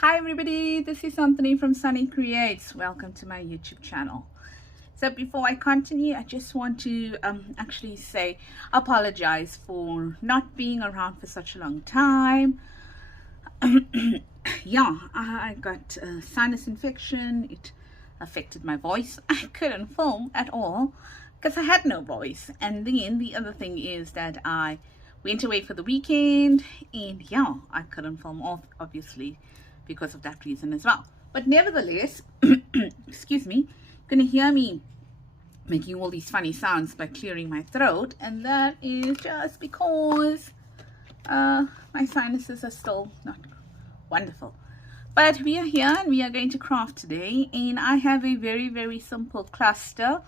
Hi everybody, this is Anthony from Sunny Creates. Welcome to my YouTube channel. So before I continue, I just want to actually say apologize for not being around for such a long time. Yeah, I got a sinus infection. It affected my voice. I couldn't film at all because I had no voice. And then the other thing is that I went away for the weekend, and yeah, I couldn't film off, obviously, because of that reason as well. But nevertheless, excuse me, you're gonna hear me making all these funny sounds by clearing my throat, and that is just because my sinuses are still not wonderful. But we are here and we are going to craft today, and I have a very simple cluster.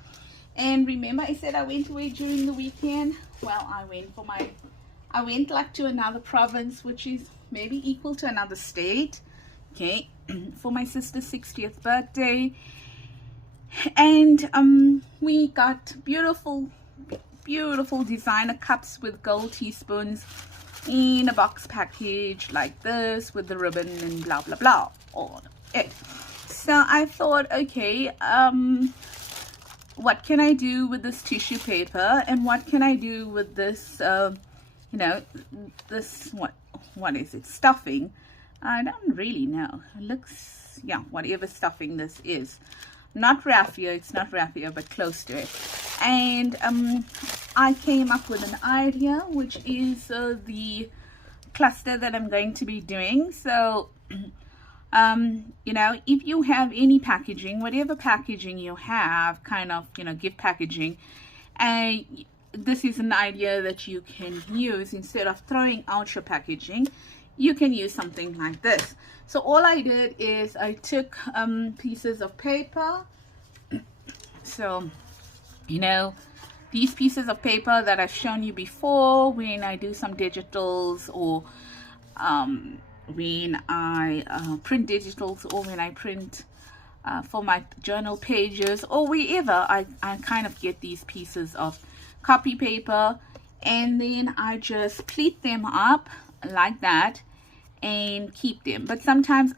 And remember, I said I went away during the weekend. Well, I went like to another province, which is maybe equal to another state, okay, for my sister's 60th birthday. And we got beautiful designer cups with gold teaspoons in a box package like this with the ribbon and blah blah blah on it. So I thought, okay, what can I do with this tissue paper, and what can I do with this this what is it, stuffing? I don't really know. It looks, yeah, whatever stuffing this is. Not raffia, it's not raffia, but close to it. And I came up with an idea, which is the cluster that I'm going to be doing. So if you have any packaging, whatever packaging you have, kind of, gift packaging, this is an idea that you can use. Instead of throwing out your packaging, you can use something like this. So all I did is I took pieces of paper. So these pieces of paper that I've shown you before when I do some digitals, or when I print digitals, or when I print for my journal pages, or wherever I kind of get these pieces of copy paper, and then I just pleat them up like that and keep them. But sometimes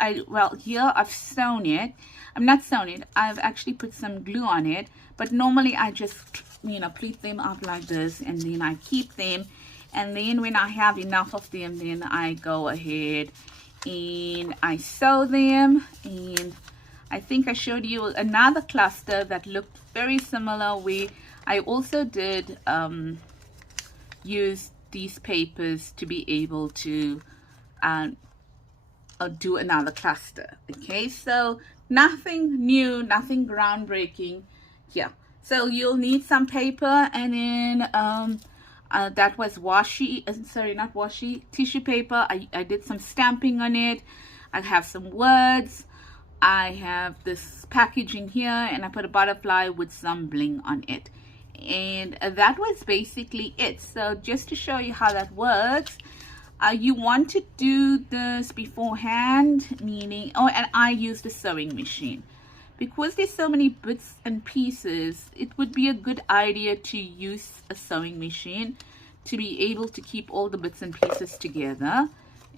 here I've sewn it. I'm not sewn it, I've actually put some glue on it, but normally I just pleat them up like this, and then I keep them. And then when I have enough of them, then I go ahead and I sew them. And I think I showed you another cluster that looked very similar, where I also did use these papers to be able to do another cluster. Okay, so nothing new, nothing groundbreaking here. So you'll need some paper, and then that was tissue paper. I did some stamping on it. I have some words. I have this packaging here, and I put a butterfly with some bling on it. And that was basically it. So just to show you how that works, you want to do this beforehand, meaning, and I used a sewing machine. Because there's so many bits and pieces, it would be a good idea to use a sewing machine to be able to keep all the bits and pieces together,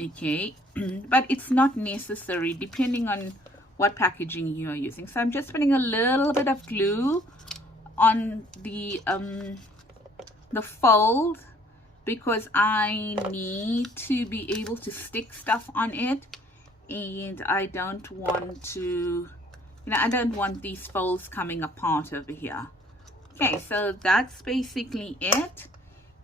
okay? But it's not necessary depending on what packaging you are using. So I'm just putting a little bit of glue on the fold, because I need to be able to stick stuff on it, and I don't want to, I don't want these folds coming apart over here. Okay, so that's basically it.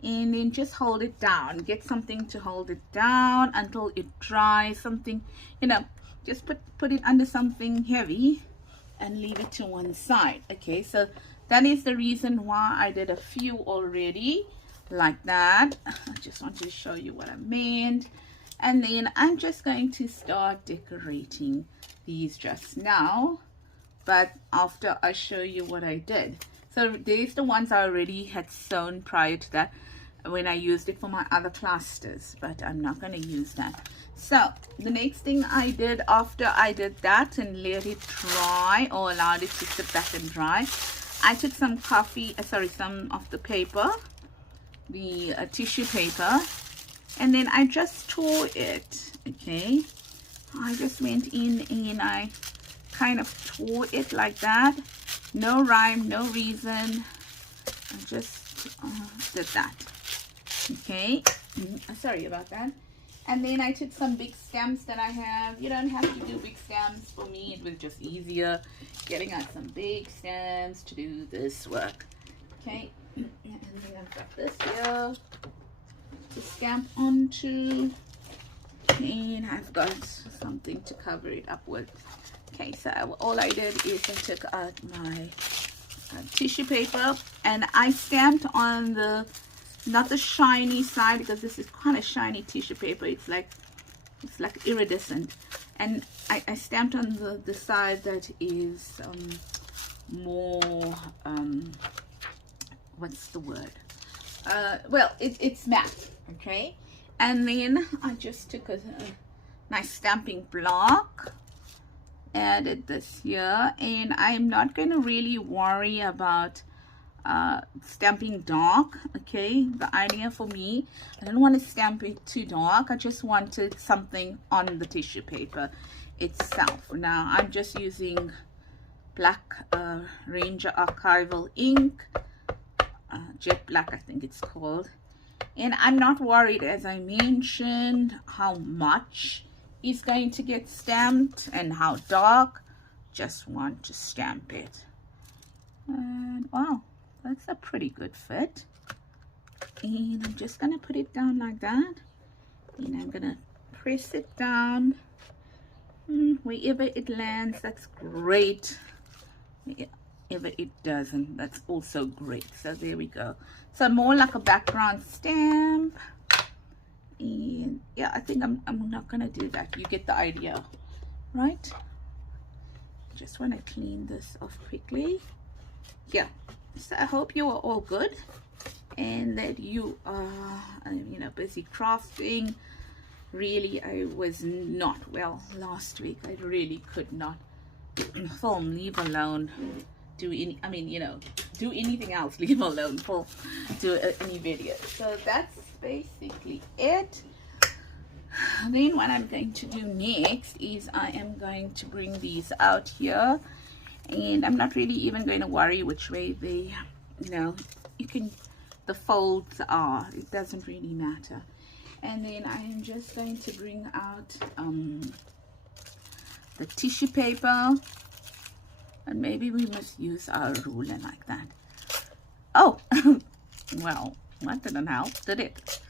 And then just hold it down, get something to hold it down until it dries. Something, just put it under something heavy and leave it to one side. Okay, so that is the reason why I did a few already like that. I just wanted to show you what I meant. And then I'm just going to start decorating these just now, but after I show you what I did. So there's the ones I already had sewn prior to that, when I used it for my other clusters, but I'm not going to use that. So the next thing I did after I did that and let it dry, or allowed it to sit back and dry, I took some some of the paper, the tissue paper, and then I just tore it, okay? I just went in and I kind of tore it like that. No rhyme, no reason. I just did that. Okay, sorry about that. And then I took some big stamps that I have. You don't have to do big stamps. For me, it was just easier getting out some big stamps to do this work. Okay, and then I've got this here to stamp onto. And I've got something to cover it up with. Okay, so all I did is I took out my tissue paper and I stamped on the, not the shiny side, because this is kind of shiny tissue paper. It's like iridescent, and I stamped on the side that is more what's the word? Well, it's matte. Okay. And then I just took a nice stamping block, added this here, and I'm not going to really worry about stamping dark. Okay, the idea for me, I don't want to stamp it too dark. I just wanted something on the tissue paper itself. Now I'm just using black Ranger archival ink, jet black I think it's called. And I'm not worried, as I mentioned, how much is going to get stamped and how dark. Just want to stamp it. And wow, that's a pretty good fit. And I'm just going to put it down like that. And I'm going to press it down. Wherever it lands, that's great. Wherever it doesn't, that's also great. So there we go. So more like a background stamp. And yeah, I think I'm not gonna do that. You get the idea, right? Just want to clean this off quickly. Yeah, so I hope you are all good and that you are you know, busy crafting. Really, I was not well last week. I really could not film, leave alone do any, I mean, you know, do anything else, leave alone for do any video. So that's basically it. Then what I'm going to do next is I am going to bring these out here, and I'm not really even going to worry which way they, you know, you can, the folds are, it doesn't really matter. And then I am just going to bring out the tissue paper. And maybe we must use our ruler like that. Oh, well, that didn't help, did it?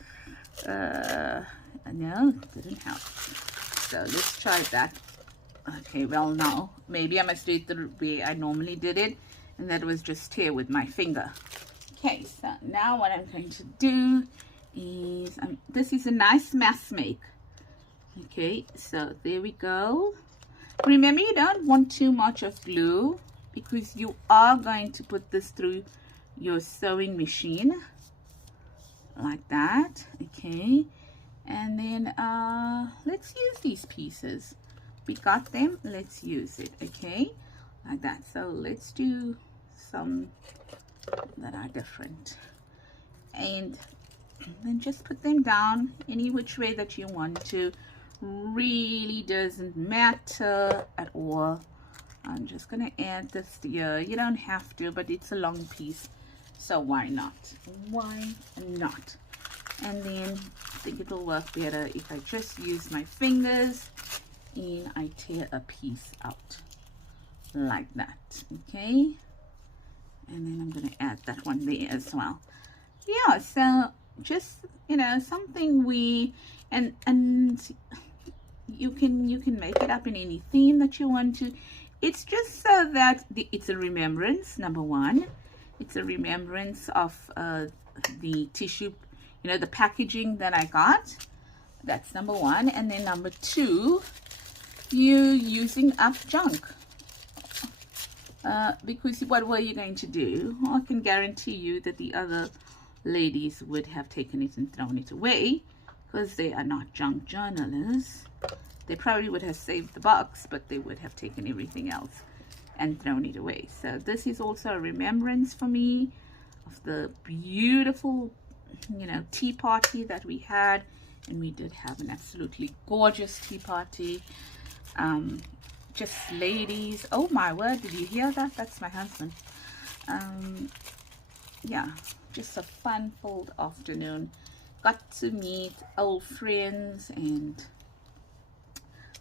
No, didn't help. So let's try that. Okay, well now, maybe I must do it the way I normally did it. And that was just here with my finger. Okay, so now what I'm going to do is, this is a nice mass make. Okay, so there we go. Remember, you don't want too much of glue because you are going to put this through your sewing machine like that. Okay, and then let's use these pieces. We got them, let's use it. Okay, like that. So let's do some that are different, and then just put them down any which way that you want to. Really doesn't matter at all. I'm just gonna add this here. You don't have to, but it's a long piece, so why not? Why not? And then I think it'll work better if I just use my fingers and I tear a piece out like that. Okay, and then I'm gonna add that one there as well. Yeah, so just, you know, something we and you can make it up in any theme that you want to. It's just so that it's a remembrance. Number one, it's a remembrance of the tissue, you know, the packaging that I got. That's number one. And then number two, you using up junk, because what were you going to do? Well, I can guarantee you that the other ladies would have taken it and thrown it away, because they are not junk journalists. They probably would have saved the box, but they would have taken everything else and thrown it away. So this is also a remembrance for me of the beautiful, you know, tea party that we had and we did have an absolutely gorgeous tea party. Just ladies, oh my word, did you hear that? That's my husband. Yeah, just a fun-filled afternoon. Got to meet old friends, and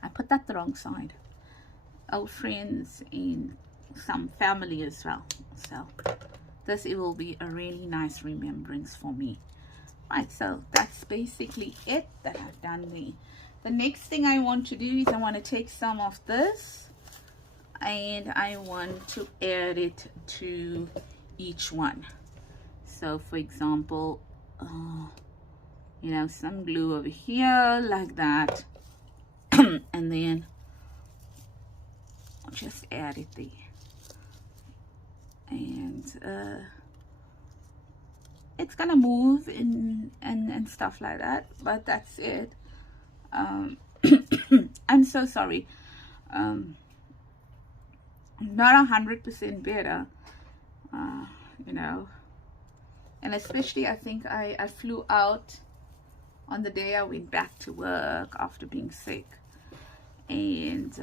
I put that the wrong side. Old friends and some family as well. So this, it will be a really nice remembrance for me. Right, so that's basically it that I've done there. The next thing I want to do is I want to take some of this and I want to add it to each one. So for example, you know, some glue over here like that, and then I'll just add it there. And it's gonna move and stuff like that, but that's it. I'm so sorry. I'm not 100% better, you know, and especially I think I flew out on the day I went back to work after being sick, and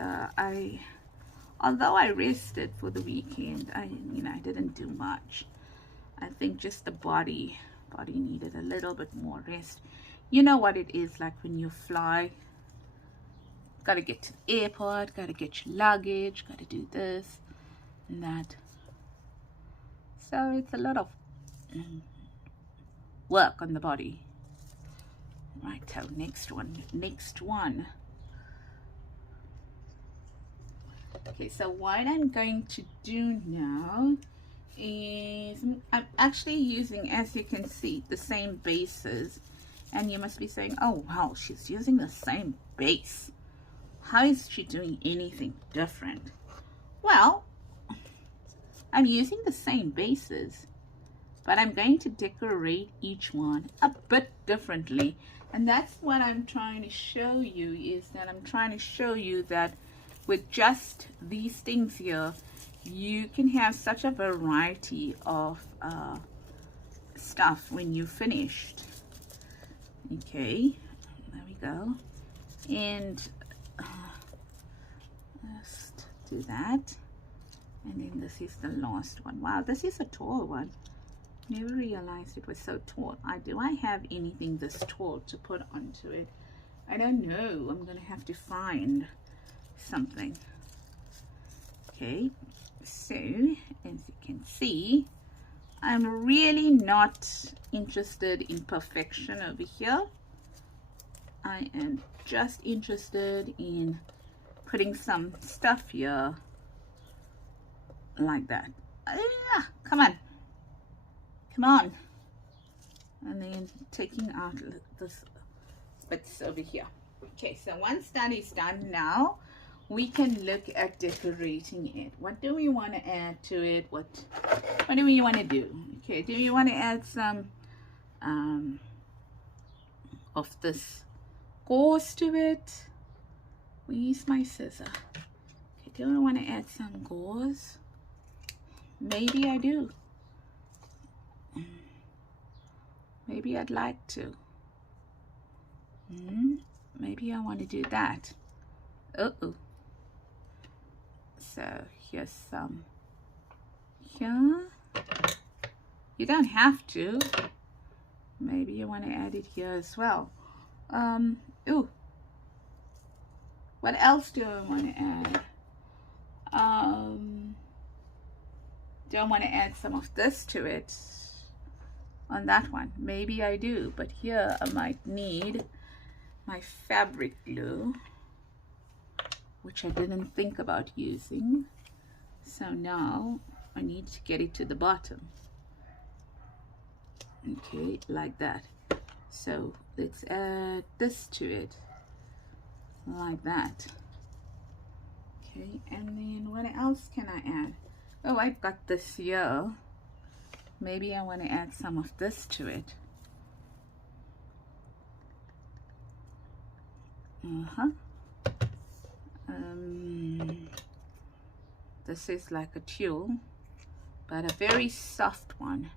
although I rested for the weekend, I didn't do much. I think just the body needed a little bit more rest. You know what it is like when you fly. Got to get to the airport, got to get your luggage, got to do this and that. So it's a lot of work on the body. Right, so next one. Okay, so what I'm going to do now is I'm actually using, as you can see, the same bases. And you must be saying, oh wow, she's using the same base. How is she doing anything different? Well, I'm using the same bases, but I'm going to decorate each one a bit differently. And that's what I'm trying to show you, is that I'm trying to show you that with just these things here, you can have such a variety of stuff when you're finished. Okay, there we go. And just do that. And then this is the last one. Wow, this is a tall one. Never realized it was so tall. Do I have anything this tall to put onto it? I don't know. I'm gonna have to find something. Okay, so as you can see, I'm really not interested in perfection over here. I am just interested in putting some stuff here like that. Come on. And then taking out this bits over here. Okay, so once that is done, now we can look at decorating it. What do we want to add to it? What do we want to do? Okay, do you want to add some of this gauze to it? Where's my scissor? Okay, do I want to add some gauze? Maybe I do. Maybe I'd like to. Maybe I want to do that. So here's some here. You don't have to. Maybe you want to add it here as well. What else do I want to add? Do I want to add some of this to it on that one? Maybe I do, but here I might need my fabric glue, which I didn't think about using. So now I need to get it to the bottom. Okay, like that. So let's add this to it like that. Okay, and then what else can I add? Oh, I've got this here. Maybe I want to add some of this to it. This is like a tulle, but a very soft one.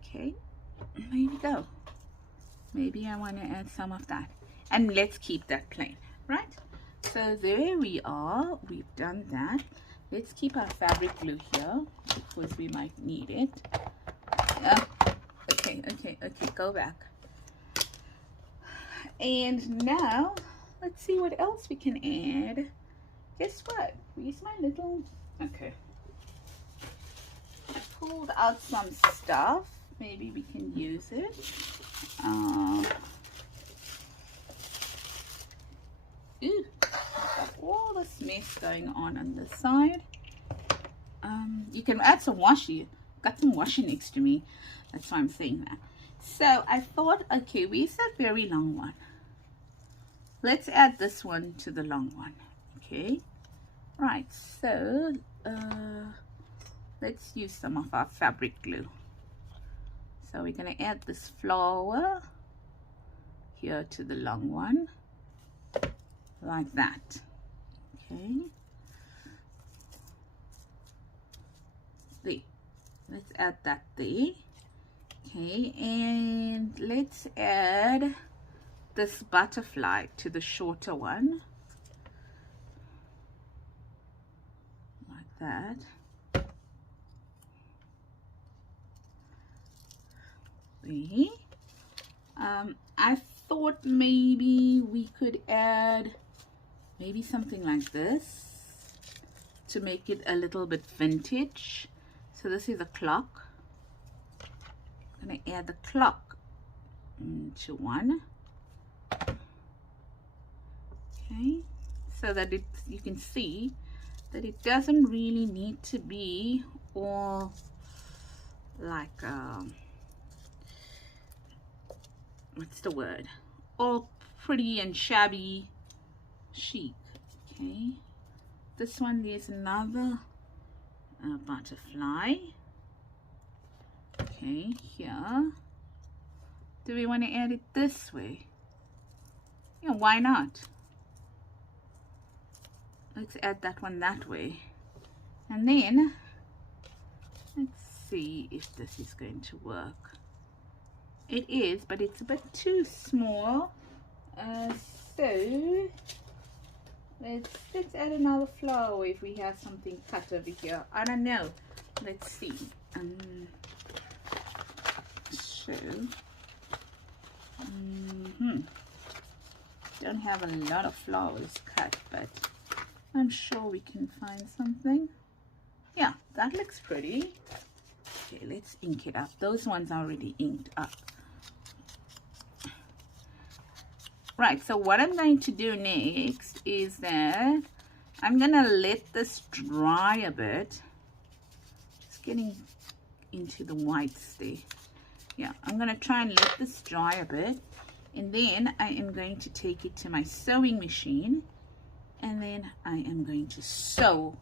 Okay, there you go. maybe I want to add some of that, and let's keep that plain, right? So there we are, we've done that. Let's keep our fabric glue here because we might need it. Okay, go back. And now let's see what else we can add. Guess what? Where's my little, okay, I pulled out some stuff, maybe we can use it. Ooh, got all this mess going on this side. You can add some washi. Got some washi next to me, that's why I'm saying that. So I thought, okay, where's that very long one? Let's add this one to the long one. Okay, right, so let's use some of our fabric glue. So we're going to add this flower here to the long one, like that. Okay, there, let's add that there. Okay, and let's add this butterfly to the shorter one, like that. There. I thought maybe we could add maybe something like this to make it a little bit vintage. So this is a clock. I'm going to add the clock to one. Okay, so that you can see that it doesn't really need to be all like what's the word, all pretty and shabby chic. Okay, this one, there's another butterfly. Okay, here, do we want to add it this way? Yeah, why not? Let's add that one that way, and then let's see if this is going to work. It is, but it's a bit too small, so let's add another flower if we have something cut over here. I don't know, let's see. So don't have a lot of flowers cut, but I'm sure we can find something. Yeah, that looks pretty. Okay, let's ink it up. Those ones are already inked up. Right, so what I'm going to do next is that I'm gonna let this dry a bit. Just getting into the whites there. Yeah, I'm gonna try and let this dry a bit, and then I am going to take it to my sewing machine, and then I am going to sew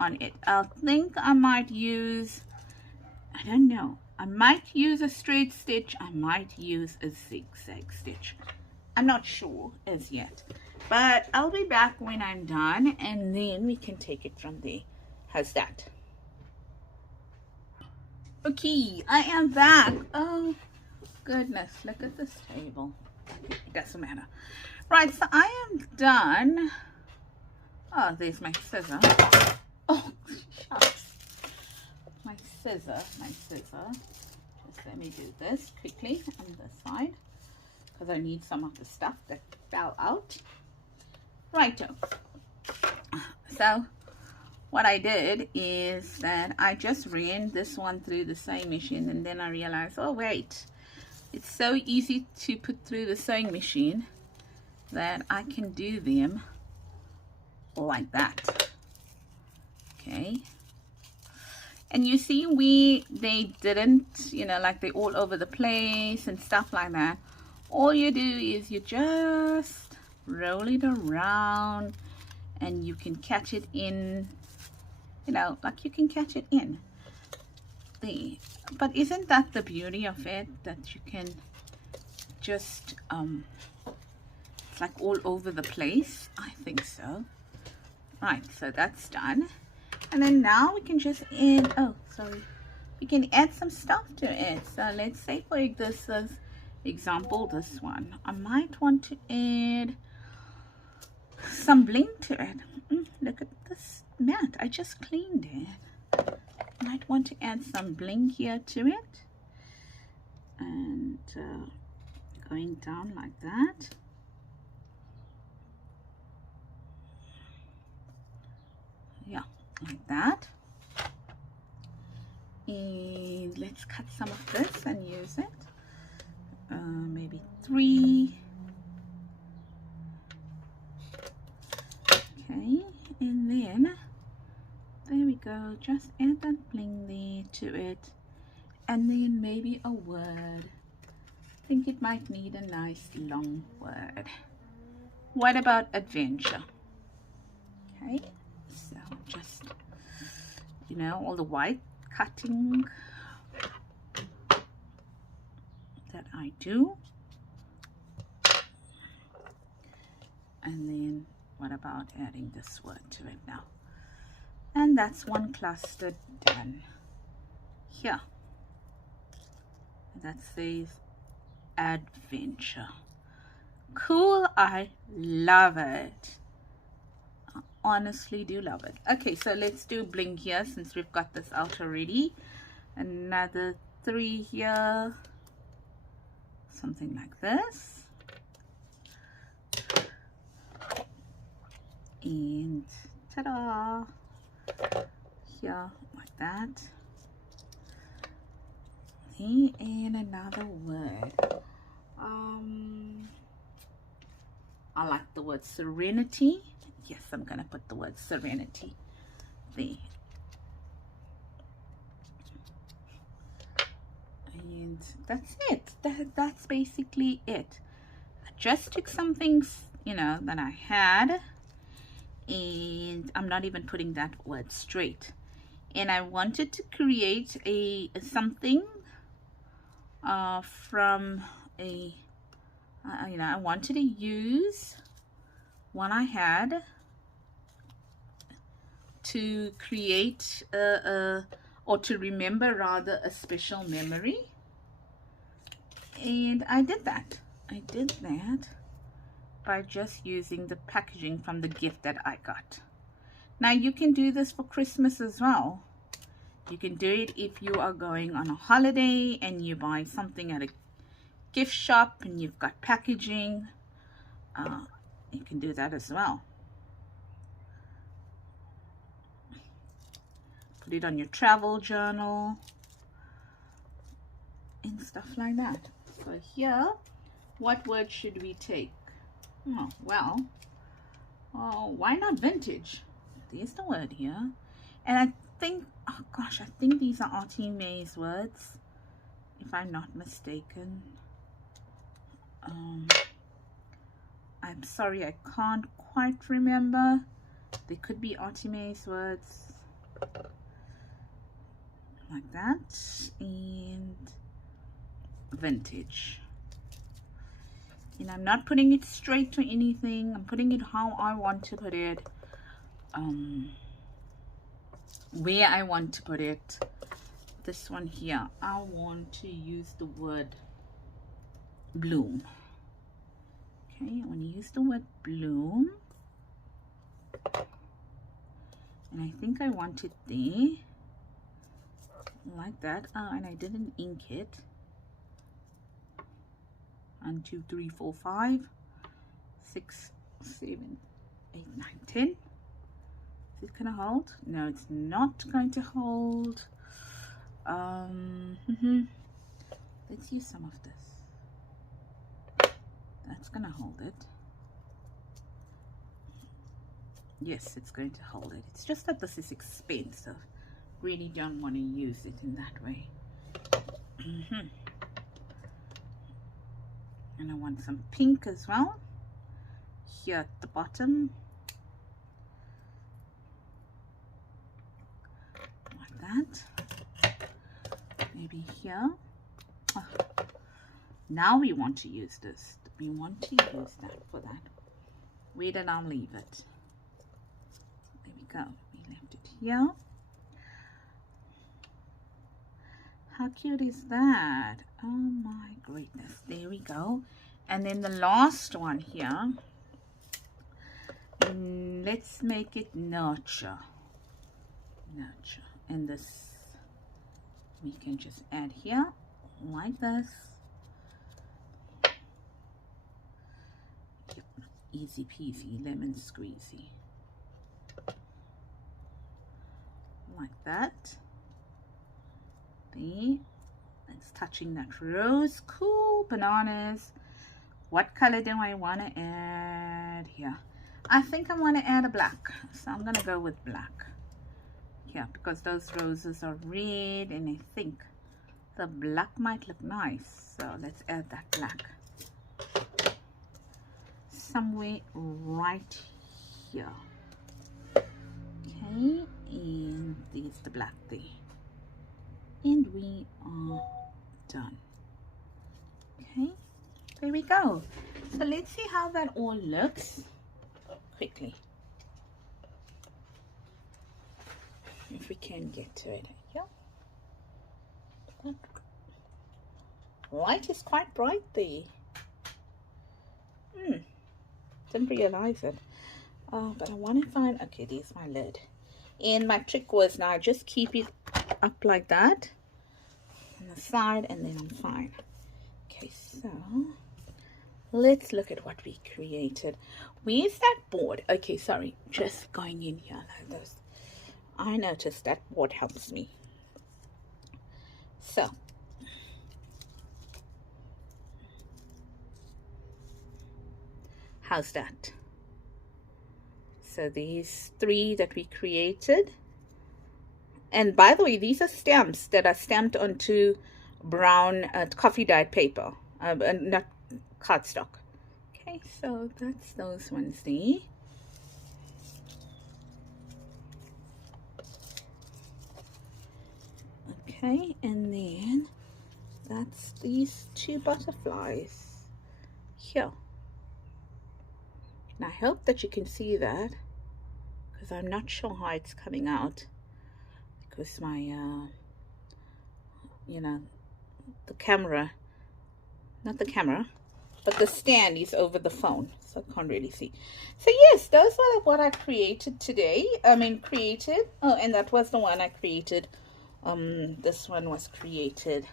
on it. I think I might use, I don't know, I might use a straight stitch, I might use a zigzag stitch. I'm not sure as yet, but I'll be back when I'm done, and then we can take it from there. How's that? Okay, I am back. Oh goodness, look at this table. Okay, it doesn't matter. Right, so I am done. Oh, there's my scissor. Oh, shucks. My scissor. Just let me do this quickly on this side, because I need some of the stuff that fell out. Righto. So what I did is that I just ran this one through the sewing machine, and then I realized, oh wait, it's so easy to put through the sewing machine that I can do them like that. Okay, and you see they didn't, you know, like they're all over the place and stuff like that. All you do is you just roll it around, and you can catch it in, you know, like you can catch it in there. But isn't that the beauty of it, that you can just it's like all over the place? I think so. Right, so that's done, and then now we can just add, oh sorry, we can add some stuff to it. So let's say for this, Example, this one. I might want to add some bling to it. Look at this mat. I just cleaned it. Might want to add some bling here to it. And going down like that. Yeah, like that. And let's cut some of this and use it. Maybe 3. Okay, and then there we go. Just add that bling there to it, and then maybe a word. I think it might need a nice long word. What about adventure? Okay, so just, you know, all the white cutting that I do. And then what about adding this word to it now? And that's one cluster done. Here, that says adventure. Cool. I love it. I honestly do love it. Okay, so let's do bling here since we've got this out already. Another 3 here, something like this. And ta-da, here like that. Okay, and another word. I like the word serenity. Yes, I'm gonna put the word serenity there. And that's it. That's basically it. I just took some things, you know, that I had, and I'm not even putting that word straight. And I wanted to create a something from a you know, I wanted to use what I had to create or to remember rather a special memory. And I did that. I did that by just using the packaging from the gift that I got. Now you can do this for Christmas as well. You can do it if you are going on a holiday and you buy something at a gift shop and you've got packaging. You can do that as well. Put it on your travel journal and stuff like that. So here, what word should we take? Oh, well, why not vintage? There's the word here. And I think, oh gosh, I think these are Auntie May's words, if I'm not mistaken. I'm sorry, I can't quite remember. They could be Auntie May's words. Like that. And vintage. And I'm not putting it straight to anything. I'm putting it how I want to put it. Where I want to put it. This one here, I want to use the word bloom. Okay, I want to use the word bloom. And I think I want it there. Like that. Oh, and I didn't ink it. 1, 2, 3, 4, 5, 6, 7, 8, 9, 10. Is it gonna hold? No, it's not going to hold. Let's use some of this. That's gonna hold it. Yes, it's going to hold it. It's just that this is expensive. Really don't want to use it in that way. And I want some pink as well. Here at the bottom. Like that. Maybe here. Oh. Now we want to use this. We want to use that for that. Where did I leave it? There we go. We left it here. How cute is that? Oh my goodness. There we go. And then the last one here. Let's make it nurture. Nurture. And this we can just add here like this. Yep. Easy peasy lemon squeezy. Like that. There. It's touching that rose. Cool. Bananas. What color do I want to add here? I think I want to add a black. So I'm going to go with black. Yeah, because those roses are red and I think the black might look nice. So let's add that black. Somewhere right here. Okay, and there's the black there. And we are done. Okay, there we go. So let's see how that all looks quickly. If we can get to it. Yeah. That light is quite bright there. Didn't realize it. But I want to find, okay, there's my lid. And my trick was now just keep it up like that on the side and then I'm fine. Okay, so let's look at what we created. Where's that board? Okay, sorry, just going in here like this. I noticed that board helps me. So how's that? So these three that we created, and by the way, these are stamps that are stamped onto brown coffee dyed paper, not cardstock. Okay, so that's those ones there. Okay, and then that's these two butterflies here. And I hope that you can see that, because I'm not sure how it's coming out, because my you know, the camera, not the camera, but the stand is over the phone, so I can't really see. So yes, those were what I created today. Oh, and that was the one I created. This one was created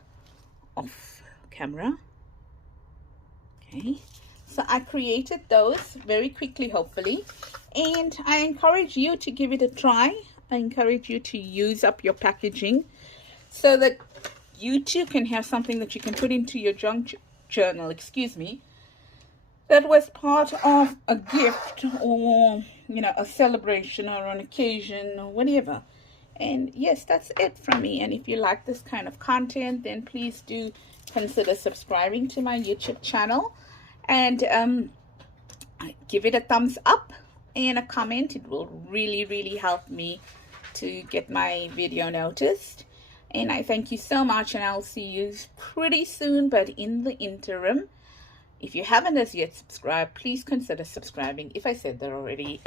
off camera. Okay, so I created those very quickly, hopefully, and I encourage you to give it a try. I encourage you to use up your packaging so that you too can have something that you can put into your junk journal, excuse me, that was part of a gift or, you know, a celebration or an occasion or whatever. And yes, that's it from me. And if you like this kind of content, then please do consider subscribing to my YouTube channel and give it a thumbs up and a comment. It will really help me to get my video noticed. And I thank you so much, and I'll see you pretty soon. But in the interim, if you haven't as yet subscribed, please consider subscribing if I said that already.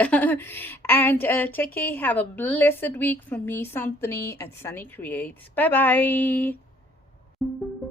And take care. Have a blessed week from me, Santhony at Sunny Creates. Bye bye.